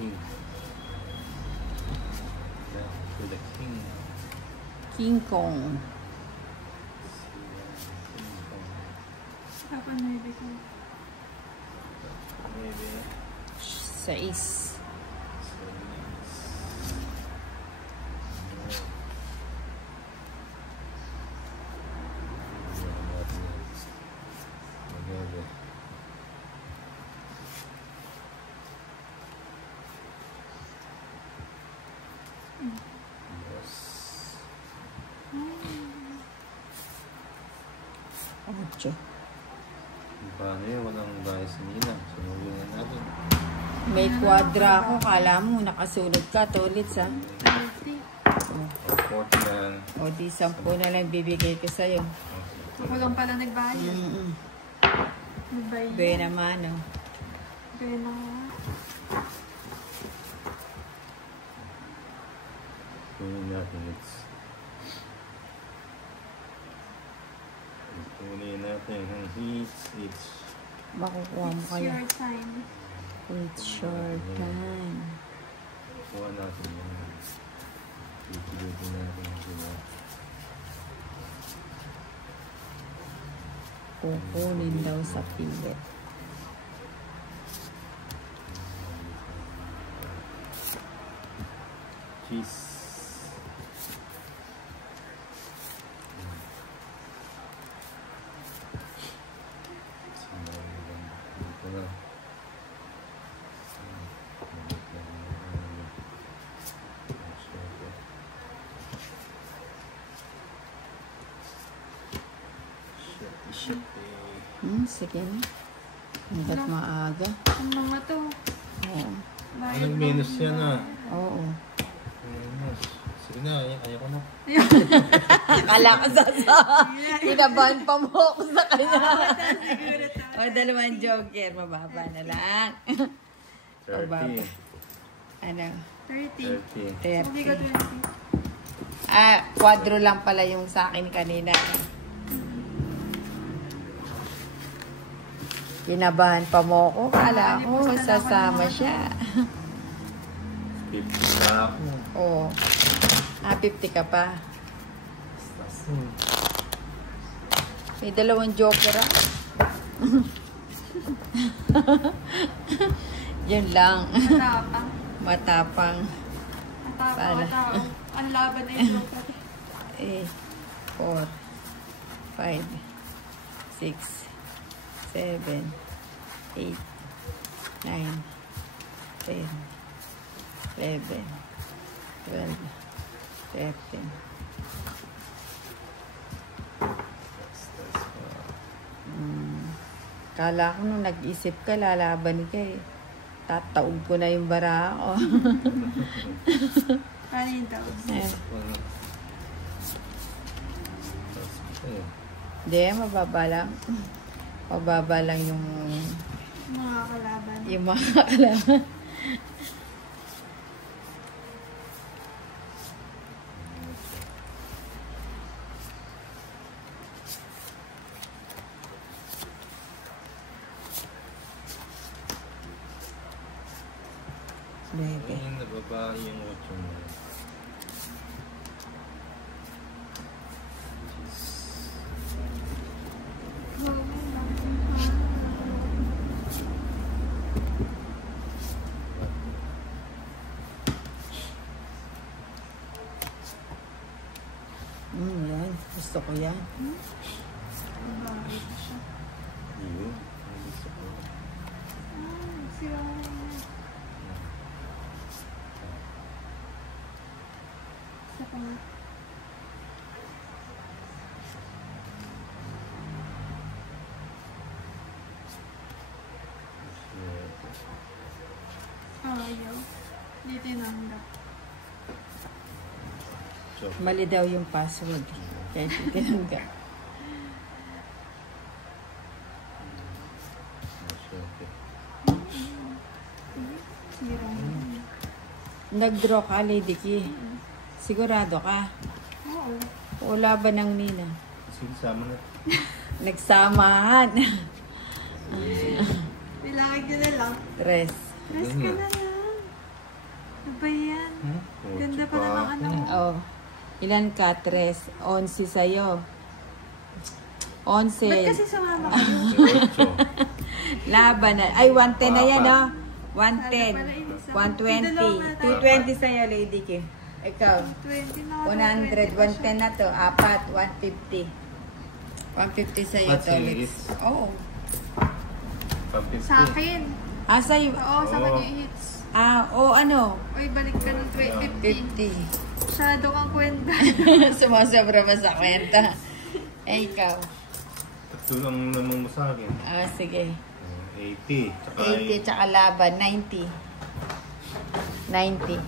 king. To the king. King Kong. Apa na ibig? Maybe. 6. Ocho. Paano yun? Walang bahay sa nila. Sunugin na natin. May kwadra ako. Kala mo, nakasunod ka. Tulit sa. 30. 40 na lang. O di 10 na lang bibigay ko sa'yo. Ako lang pala nagbayad. Nagbayad. Be naman, no? Be na nga. Kunin natin. Kunin natin ang hits. Makukuha mo It's kaya. your time. It's your time. Kuha natin yan. Pipilitin natin yung sila. Kukunin daw sa pilit. Cheese. Sige na. Hanggat maaga. Ang mga to. Oo. Anong minus yan ah? Oo. Minus. Sige na, ayoko na. Akala ka Kinabahan pa mo ako sa kanya. O, 2 joker. Mababa na lang. 30. Ano? 30. 30. Hindi ka 20. Kwadro lang pala yung sa akin kanina. Kinabahan pa mo ako. Kala ko, sasama siya. 50 na ako. Oo. 50 ka pa. May 2 joker ah. Yun lang. Matapang. Matapang. Matapang. Ang laban na yung joker. 4, 5, 6, 7, 8, 9, 10, 11, 12, 13. Kala ko nung nag-isip ka, lalaban ka eh. Tataog ko na yung bara ko. Ano yung daw? Hindi, mababa lang. Mababa lang yung Mga kalaban. yung mga kalaban. Bebe. Ayun, nababa yung 8 mo. Yan. Gusto ko yan. Bakit siya? Iyo. Gusto ko. Sila. Sa kanya. Ayaw. Dito yung nanggap. Mali daw yung password. Kaya tinanggap. Nag-draw ka, Lady Key. Sigurado ka? Oo. Wala ba ng Nina? Sige, sama na. Nagsamahan. Bilangin ko na lang. 3. Rest ka na lang. Ano ba yan? Ganda pa ng ano. Oh. Ilan ka? 3. 11 sa'yo. 11. Ba't kasi sumama kayo? Laban na. Ay, 110 na yan, oh. 110. 120. 220 sa'yo, Lady Kim. Ikaw. 20 na. 100. 110 na to. 4. 150. 150 sa'yo, What's Tolix. hits? Oo. Sa akin. Ah, sa'yo. Oo, sa kanya hits. Ah, oh, ano? Uy, balik ka ng 50. 50. Masyado kang kwenta. Sumasobra ba sa kwenta? Eh, ikaw. Tatlo lang naman mo sa akin. Ah, sige. 80. Tsaka 80 tsaka laban. 90. 90.